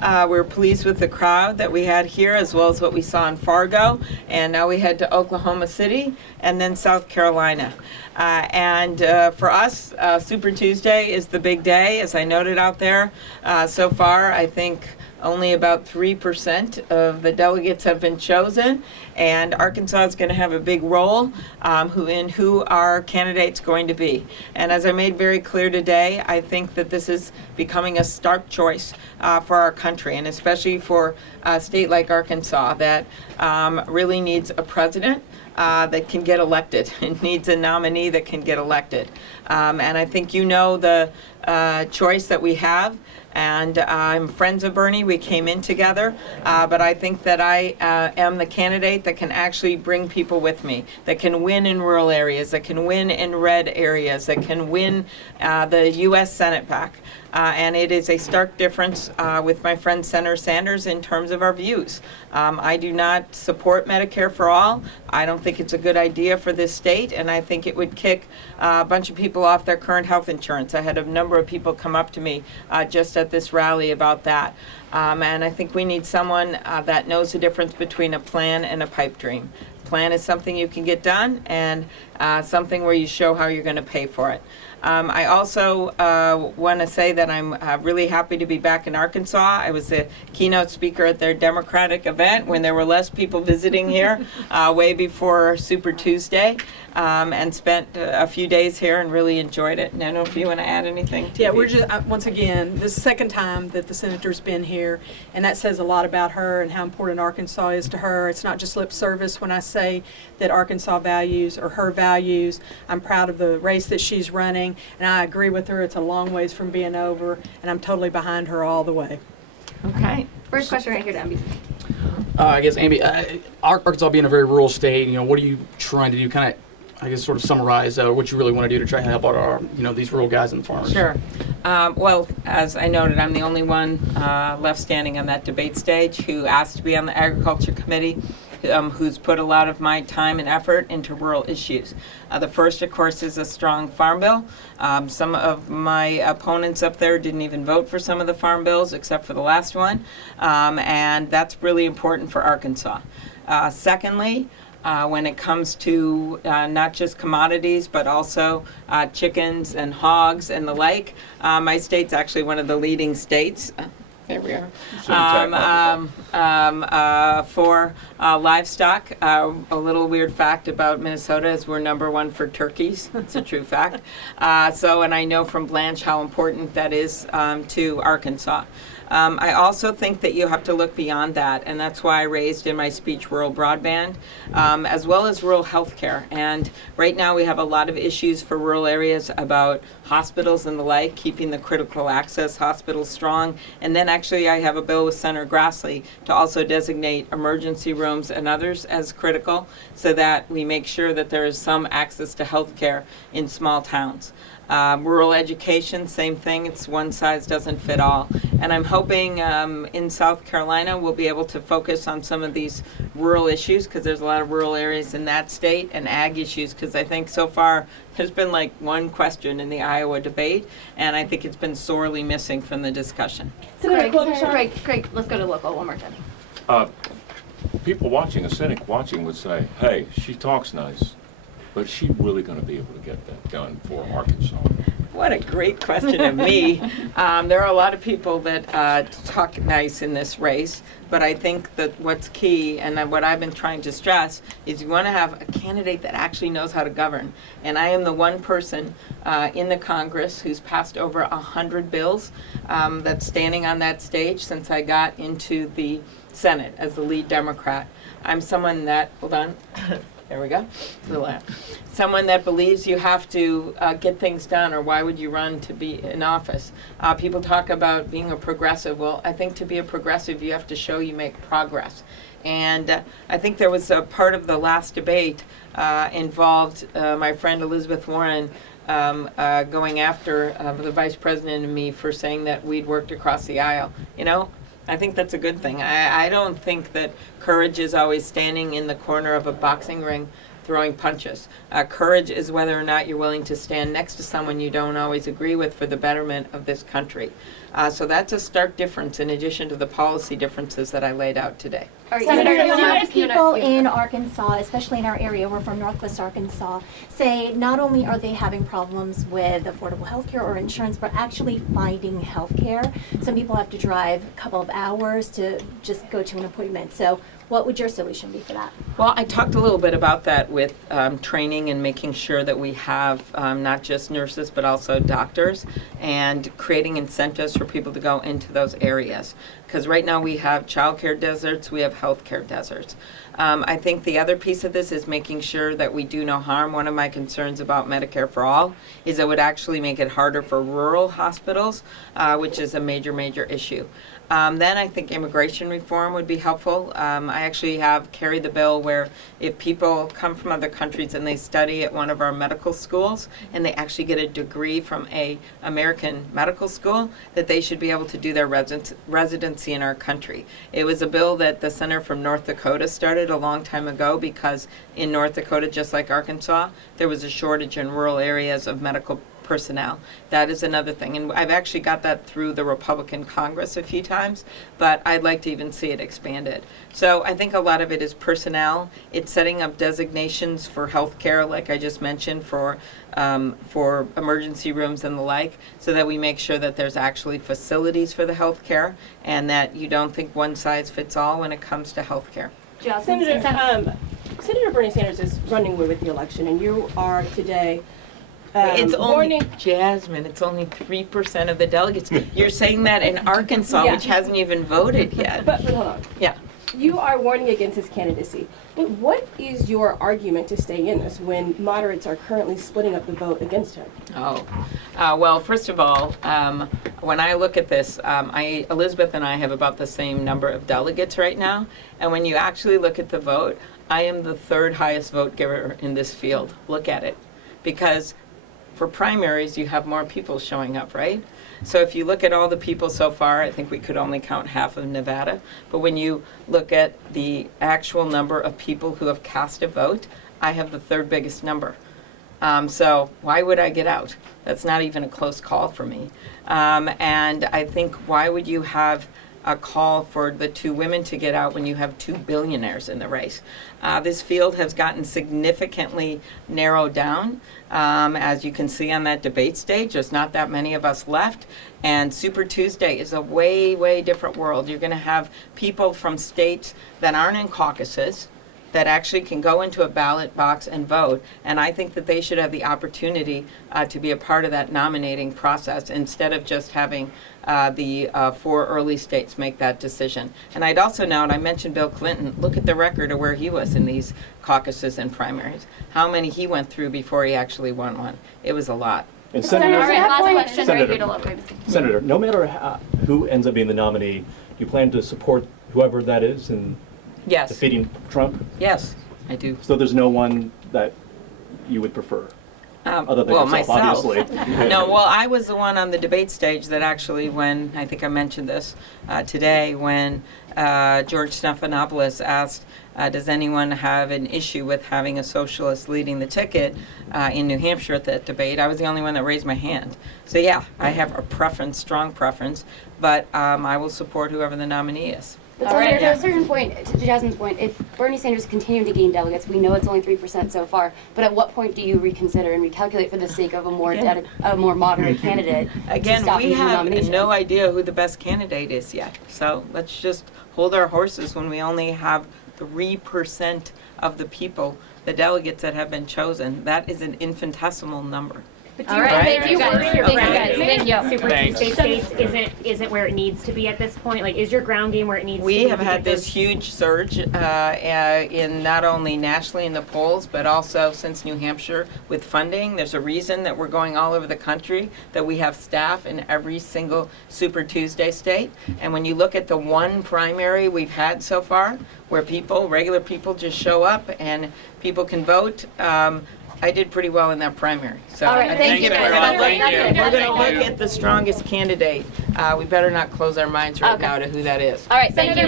We're pleased with the crowd that we had here, as well as what we saw in Fargo. And now we head to Oklahoma City and then South Carolina. For us, Super Tuesday is the big day, as I noted out there. So far, I think only about 3% of the delegates have been chosen, and Arkansas is going to have a big role in who our candidate's going to be. And as I made very clear today, I think that this is becoming a stark choice for our country, and especially for a state like Arkansas that really needs a president that can get elected. It needs a nominee that can get elected. And I think you know the choice that we have. And I'm friends of Bernie. We came in together. But I think that I am the candidate that can actually bring people with me, that can win in rural areas, that can win in red areas, that can win the U.S. Senate back. And it is a stark difference with my friend Senator Sanders in terms of our views. I do not support Medicare for all. I don't think it's a good idea for this state, and I think it would kick a bunch of people off their current health insurance. I had a number of people come up to me just at this rally about that. And I think we need someone that knows the difference between a plan and a pipe dream. Plan is something you can get done, and something where you show how you're going to pay for it. I also want to say that I'm really happy to be back in Arkansas. I was the keynote speaker at their Democratic event when there were less people visiting here, way before Super Tuesday, and spent a few days here and really enjoyed it. And I don't know if you want to add anything. Yeah, we're just, once again, this is the second time that the senator's been here, and that says a lot about her and how important Arkansas is to her. It's not just lip service when I say that Arkansas values or her values. I'm proud of the race that she's running, and I agree with her. It's a long ways from being over, and I'm totally behind her all the way. Okay. First question right here to NBC. I guess, Amy, Arkansas being a very rural state, what are you trying to do, kind of, I guess, sort of summarize what you really want to do to try to help out our, these rural guys and farmers? Sure. Well, as I noted, I'm the only one left standing on that debate stage who asked to be on the Agriculture Committee, who's put a lot of my time and effort into rural issues. The first, of course, is a strong farm bill. Some of my opponents up there didn't even vote for some of the farm bills, except for the last one, and that's really important for Arkansas. Secondly, when it comes to not just commodities, but also chickens and hogs and the like, my state's actually one of the leading states. There we are. For livestock, a little weird fact about Minnesota is we're #1 for turkeys. It's a true fact. And I know from Blanche how important that is to Arkansas. I also think that you have to look beyond that, and that's why I raised in my speech rural broadband, as well as rural health care. And right now we have a lot of issues for rural areas about hospitals and the like, keeping the critical access hospitals strong. And then actually I have a bill with Senator Grassley to also designate emergency rooms and others as critical, so that we make sure that there is some access to health care in small towns. Rural education, same thing. It's one size doesn't fit all. And I'm hoping in South Carolina we'll be able to focus on some of these rural issues, because there's a lot of rural areas in that state, and ag issues, because I think so far there's been like one question in the Iowa debate, and I think it's been sorely missing from the discussion. Greg, let's go to local one more time. People watching, a cynic watching would say, hey, she talks nice, but is she really going to be able to get that done for Arkansas? What a great question of me. There are a lot of people that talk nice in this race, but I think that what's key, and what I've been trying to stress, is you want to have a candidate that actually knows how to govern. And I am the one person in the Congress who's passed over 100 bills that's standing on that stage since I got into the Senate as the lead Democrat. I'm someone that, hold on. There we go. Someone that believes you have to get things done, or why would you run to be in office? People talk about being a progressive. Well, I think to be a progressive, you have to show you make progress. And I think there was a part of the last debate involved my friend Elizabeth Warren going after the vice president and me for saying that we'd worked across the aisle. I think that's a good thing. I don't think that courage is always standing in the corner of a boxing ring throwing punches. Courage is whether or not you're willing to stand next to someone you don't always agree with for the betterment of this country. So that's a stark difference in addition to the policy differences that I laid out today. All right, Senator, you a lot of wanna- people in Arkansas, especially in our area, we're from Northwest Arkansas, say not only are they having problems with affordable health care or insurance, but actually finding health care. Some people have to drive a couple of hours to just go to an appointment. So what would your solution be for that? Well, I talked a little bit about that with training and making sure that we have not just nurses but also doctors, and creating incentives for people to go into those areas. Because right now we have childcare deserts, we have healthcare deserts. I think the other piece of this is making sure that we do no harm. One of my concerns about Medicare for All is it would actually make it harder for rural hospitals, which is a major, major issue. Then I think immigration reform would be helpful. I actually have carried the bill where if people come from other countries and they study at one of our medical schools and they actually get a degree from a American medical school, that they should be able to do their residency in our country. It was a bill that the senator from North Dakota started a long time ago because in North Dakota, just like Arkansas, there was a shortage in rural areas of medical personnel. That is another thing. And I've actually got that through the Republican Congress a few times, but I'd like to even see it expanded. So I think a lot of it is personnel. It's setting up designations for health care, like I just mentioned, for emergency rooms and the like, so that we make sure that there's actually facilities for the health care and that you don't think one size fits all when it comes to health care. Senator Bernie Sanders is running with the election, and you are today It's only, warning. Jasmine, it's only 3% of the delegates. You're saying that in Arkansas, Yeah. which hasn't even voted yet. But hold on. Yeah. You are warning against his candidacy. But what is your argument to stay in this when moderates are currently splitting up the vote against him? Well, first of all, when I look at this, Elizabeth and I have about the same number of delegates right now. And when you actually look at the vote, I am the third highest vote giver in this field. Look at it. Because for primaries, you have more people showing up, right? So if you look at all the people so far, I think we could only count half of Nevada. But when you look at the actual number of people who have cast a vote, I have the third biggest number. So why would I get out? That's not even a close call for me. And I think why would you have a call for the two women to get out when you have two billionaires in the race? This field has gotten significantly narrowed down. As you can see on that debate stage, there's not that many of us left. And Super Tuesday is a way, way different world. You're going to have people from states that aren't in caucuses that actually can go into a ballot box and vote. And I think that they should have the opportunity to be a part of that nominating process instead of just having the 4 early states make that decision. And I'd also note, I mentioned Bill Clinton, look at the record of where he was in these caucuses and primaries. How many he went through before he actually won one. It was a lot. And All Senator, right, last question. Senator. Right, Rita Lowe. Senator, no matter who ends up being the nominee, do you plan to support whoever that is in Yes, defeating Trump? yes, I do. So there's no one that you would prefer, other than Well, yourself, myself. obviously. No, well, I was the one on the debate stage that actually, when, I think I mentioned this today, when George Stephanopoulos asked, does anyone have an issue with having a socialist leading the ticket in New Hampshire at that debate, I was the only one that raised my hand. So yeah, I have a preference, strong preference, but I will support whoever the nominee is. But Senator, to a certain point, to Jasmine's point, if Bernie Sanders continues to gain delegates, we know it's only 3% so far, but at what point do you reconsider and recalculate for the sake of a more moderate candidate to Again, stop we using the have nomination? no idea who the best candidate is yet. So let's just hold our horses when we only have 3% of the people, the delegates that have been chosen. That is an infinitesimal number. All right, thank you guys. Thank you guys. Thank you. Super Tuesday states isn't where it needs to be at this point? Like, is your ground game where it needs to be? We have had this huge surge in not only nationally in the polls, but also since New Hampshire with funding. There's a reason that we're going all over the country, that we have staff in every single Super Tuesday state. And when you look at the one primary we've had so far, where people, regular people just show up and people can vote, I did pretty well in that primary. So All right, I thank think you if we're guys. we're going to look at the strongest candidate. We better not close our minds right now to who that is. All right, thank you guys.